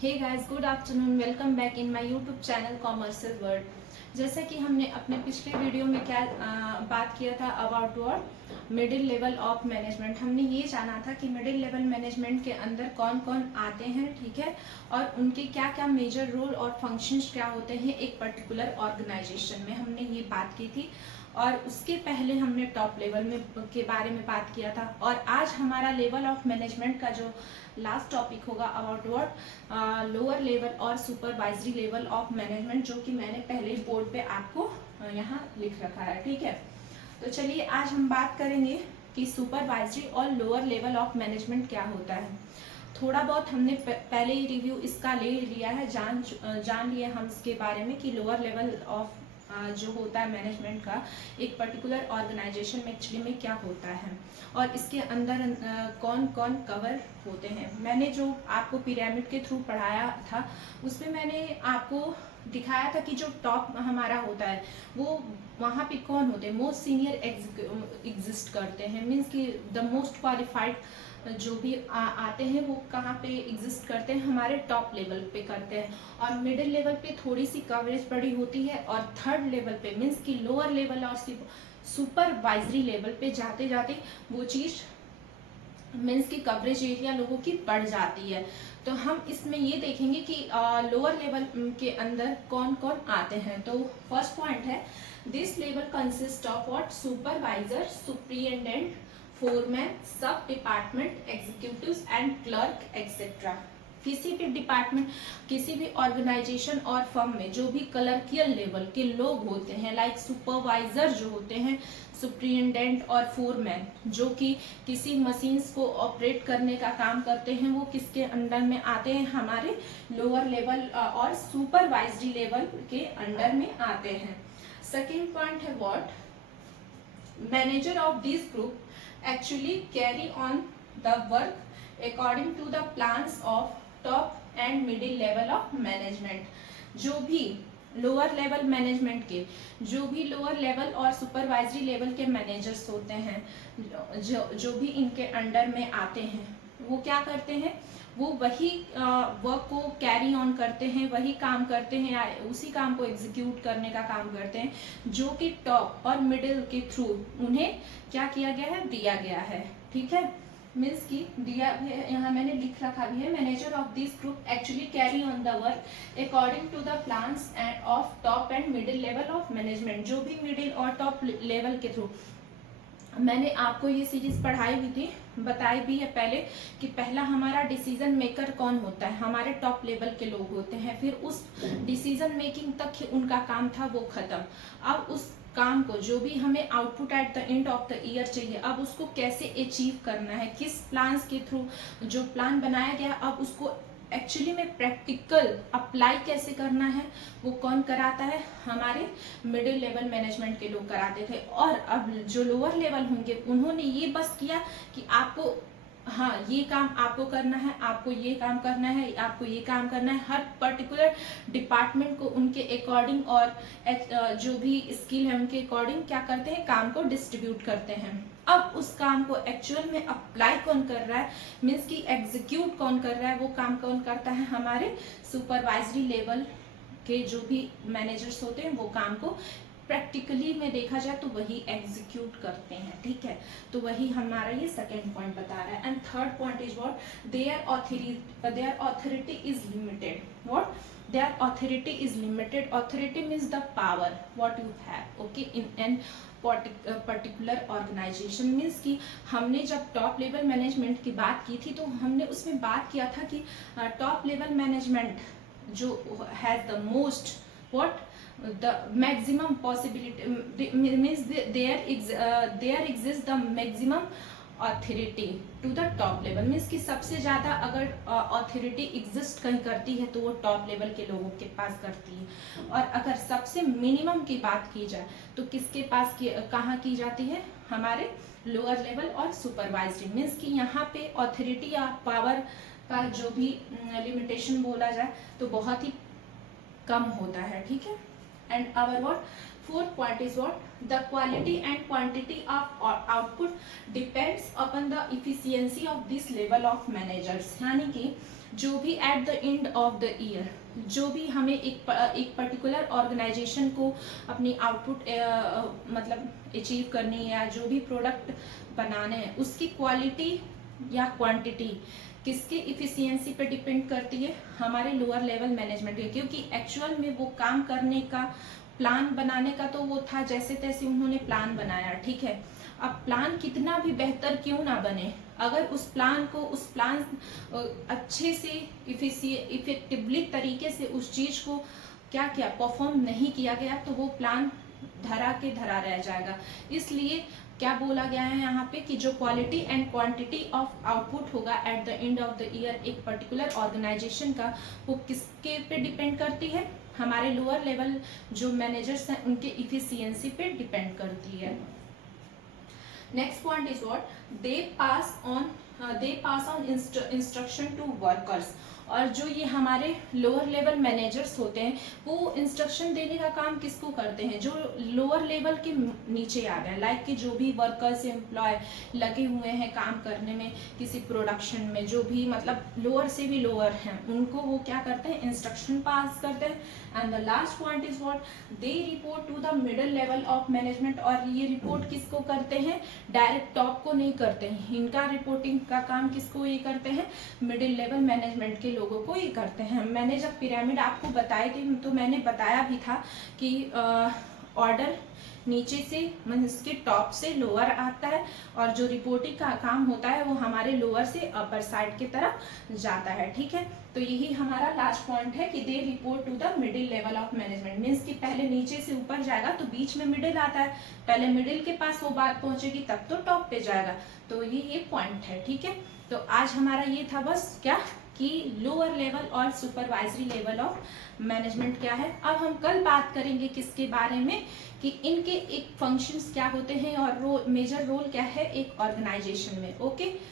Hey guys, good afternoon. Welcome back in my YouTube channel commercial world. जैसा कि हमने अपने पिछले वीडियो में क्या बात किया था about what middle level of management. हमने ये जाना था कि मिडिल लेवल मैनेजमेंट के अंदर कौन कौन आते हैं, ठीक है, और उनके क्या क्या मेजर रोल और फंक्शंस क्या होते हैं एक पर्टिकुलर ऑर्गेनाइजेशन में। हमने ये बात की थी और उसके पहले हमने टॉप लेवल में के बारे में बात किया था। और आज हमारा लेवल ऑफ मैनेजमेंट का जो लास्ट टॉपिक होगा अबाउट व्हाट लोअर लेवल और सुपरवाइजरी लेवल ऑफ मैनेजमेंट, जो कि मैंने पहले ही बोर्ड पे आपको यहाँ लिख रखा है, ठीक है। तो चलिए आज हम बात करेंगे कि सुपरवाइजरी और लोअर लेवल ऑफ मैनेजमेंट क्या होता है। थोड़ा बहुत हमने पहले ही रिव्यू इसका ले लिया है, जान लिया हम इसके बारे में कि लोअर लेवल ऑफ जो होता है मैनेजमेंट का एक पर्टिकुलर ऑर्गेनाइजेशन में एक्चुअली में क्या होता है और इसके अंदर कौन कौन कवर होते हैं। मैंने जो आपको पिरामिड के थ्रू पढ़ाया था उसमें मैंने आपको दिखाया था कि जो टॉप हमारा होता है वो वहाँ पे कौन होते हैं, मोस्ट सीनियर एग्जिस्ट करते हैं, मीन्स कि द मोस्ट क्वालिफाइड जो भी आते हैं वो कहाँ पे एग्जिस्ट करते हैं, हमारे टॉप लेवल पे करते हैं। और मिडिल लेवल पे थोड़ी सी कवरेज बड़ी होती है और थर्ड लेवल पे मीन्स कि लोअर लेवल और सुपरवाइजरी लेवल पे जाते जाते वो चीज मीन्स की कवरेज एरिया लोगों की बढ़ जाती है। तो हम इसमें ये देखेंगे कि लोअर लेवल के अंदर कौन कौन आते हैं। तो फर्स्ट पॉइंट है, this level consist of what supervisor, superintendent, foreman, sub department executives and clerk etcetera. किसी भी डिपार्टमेंट, किसी भी ऑर्गेनाइजेशन और फर्म में जो भी क्लर्कियल लेवल के लोग होते हैं, लाइक सुपरवाइजर जो होते हैं, सुप्रिटेंडेंट और फोरमैन जो कि किसी मशीन्स को ऑपरेट करने का काम करते हैं, वो किसके अंडर में आते हैं, हमारे लोअर लेवल और सुपरवाइजरी लेवल के अंडर में आते हैं। सेकेंड पॉइंट है what manager of this group actually carry on the work according to the plans of top and middle level of management। जो भी लोअर लेवल मैनेजमेंट के जो भी लोअर लेवल और सुपरवाइजरी लेवल के मैनेजर्स होते हैं, जो भी इनके अंडर में आते हैं, वो क्या करते हैं, वो वही वर्क को कैरी ऑन करते हैं, वही काम करते हैं या उसी काम को एग्जीक्यूट करने का काम करते हैं जो कि टॉप और मिडिल के थ्रू उन्हें क्या किया गया है, दिया गया है, ठीक है। मीन्स की दिया है, यहाँ मैंने लिख रखा भी है, manager of this group actually carry on the work according to the plans and of top and middle level of management. जो भी मिडिल और टॉप लेवल के थ्रू, मैंने आपको ये सीरीज पढ़ाई भी थी, बताई भी है पहले कि पहला हमारा डिसीजन मेकर कौन होता है, हमारे टॉप लेवल के लोग होते हैं। फिर उस डिसीजन मेकिंग तक उनका काम था वो खत्म। अब उस काम को जो भी हमें output at the end of the year चाहिए, अब उसको कैसे अचीव करना है, किस प्लान्स के थ्रू जो प्लान बनाया गया अब उसको एक्चुअली में प्रैक्टिकल अप्लाई कैसे करना है, वो कौन कराता है, हमारे मिडिल लेवल मैनेजमेंट के लोग कराते थे। और अब जो लोअर लेवल होंगे उन्होंने ये बस किया कि आपको हाँ ये काम आपको करना है, आपको ये काम करना है, आपको ये काम करना है। हर पर्टिकुलर डिपार्टमेंट को उनके अकॉर्डिंग और जो भी स्किल है उनके अकॉर्डिंग क्या करते हैं, काम को डिस्ट्रीब्यूट करते हैं। अब उस काम को एक्चुअल में अप्लाई कौन कर रहा है, मीन्स की एग्जीक्यूट कौन कर रहा है, वो काम कौन करता है, हमारे सुपरवाइजरी लेवल के जो भी मैनेजर्स होते हैं वो काम को प्रैक्टिकली में देखा जाए तो वही एग्जीक्यूट करते हैं, ठीक है। तो वही हमारा ये सेकेंड पॉइंट बता रहा है। And third point is what their authority is limited. What their authority is limited. Authority means the power what you have, okay, in an particular organisation. Means कि हमने जब टॉप लेवल मैनेजमेंट की बात की थी तो हमने उसमें बात किया था कि टॉप लेवल मैनेजमेंट जो has the most what the maximum possibility means there exists the maximum authority to the top level। Means कि सबसे ज़्यादा अगर ऑथोरिटी एग्जिस्ट कहीं करती है तो वो टॉप लेवल के लोगों के पास करती है। और अगर सबसे मिनिमम की बात की जाए तो किसके पास कहाँ की जाती है, हमारे लोअर लेवल और सुपरवाइजरी। मीन्स कि यहाँ पे ऑथोरिटी या पावर का जो भी लिमिटेशन बोला जाए तो बहुत ही कम होता है, ठीक है। And our what Fourth point is what? The quality and quantity of output depends upon the efficiency of this level of managers. यानी कि जो भी at the end of the year जो भी हमें एक पर्टिकुलर ऑर्गेनाइजेशन को अपनी आउटपुट मतलब अचीव करनी है या जो भी प्रोडक्ट बनाने हैं उसकी क्वालिटी या क्वांटिटी किसके इफिशियंसी पे डिपेंड करती है? हमारे लोअर लेवल मैनेजमेंट के, क्योंकि एक्चुअल में वो काम करने का प्लान बनाने का तो वो था जैसे तैसे उन्होंने प्लान बनाया, ठीक है। अब प्लान कितना भी बेहतर क्यों ना बने, अगर उस प्लान अच्छे से इफेक्टिवली तरीके से उस चीज को क्या किया परफॉर्म नहीं किया गया तो वो प्लान धरा के धरा रह जाएगा। इसलिए क्या बोला गया है यहाँ पे कि जो quality and quantity of output होगा at the end of the year एक पर्टिकुलर ऑर्गेनाइजेशन का, वो किसके पे डिपेंड करती है? हमारे लोअर लेवल जो मैनेजर्स हैं उनके इफिशियंसी पे डिपेंड करती है। Next point is what? They pass on instruction to workers. और जो ये हमारे लोअर लेवल मैनेजर्स होते हैं वो इंस्ट्रक्शन देने का काम किसको करते हैं? जो लोअर लेवल के नीचे आ गए, लाइक कि जो भी वर्कर्स एम्प्लॉय लगे हुए हैं काम करने में किसी प्रोडक्शन में, जो भी मतलब लोअर से भी लोअर हैं, उनको वो क्या करते हैं? इंस्ट्रक्शन पास करते हैं। And the last point is what? They report to the middle level of management. और ये रिपोर्ट किसको करते हैं? डायरेक्ट टॉप को नहीं करते हैं, इनका रिपोर्टिंग का काम किसको ये करते हैं? मिडिल लेवल मैनेजमेंट के लोगों को ये करते हैं। मैंने जब पिरामिड आपको बताई थी तो मैंने बताया भी था कि ऑर्डर नीचे से मतलब इसके टॉप से लोअर आता है और जो रिपोर्टिंग का काम होता है वो हमारे लोअर से अपर साइड की तरफ जाता है, ठीक है। तो यही हमारा लास्ट पॉइंट है कि they report to the middle level of management. Means कि पहले नीचे से ऊपर जाएगा तो बीच में मिडिल आता है, पहले मिडिल के पास वो बात पहुंचेगी तब तो टॉप पे जाएगा। तो ये पॉइंट है, ठीक है। तो आज हमारा ये था बस क्या कि लोअर लेवल और सुपरवाइजरी लेवल ऑफ मैनेजमेंट क्या है। अब हम कल बात करेंगे किसके बारे में कि इनके एक फंक्शंस क्या होते हैं और मेजर रोल क्या है एक ऑर्गेनाइजेशन में। ओके।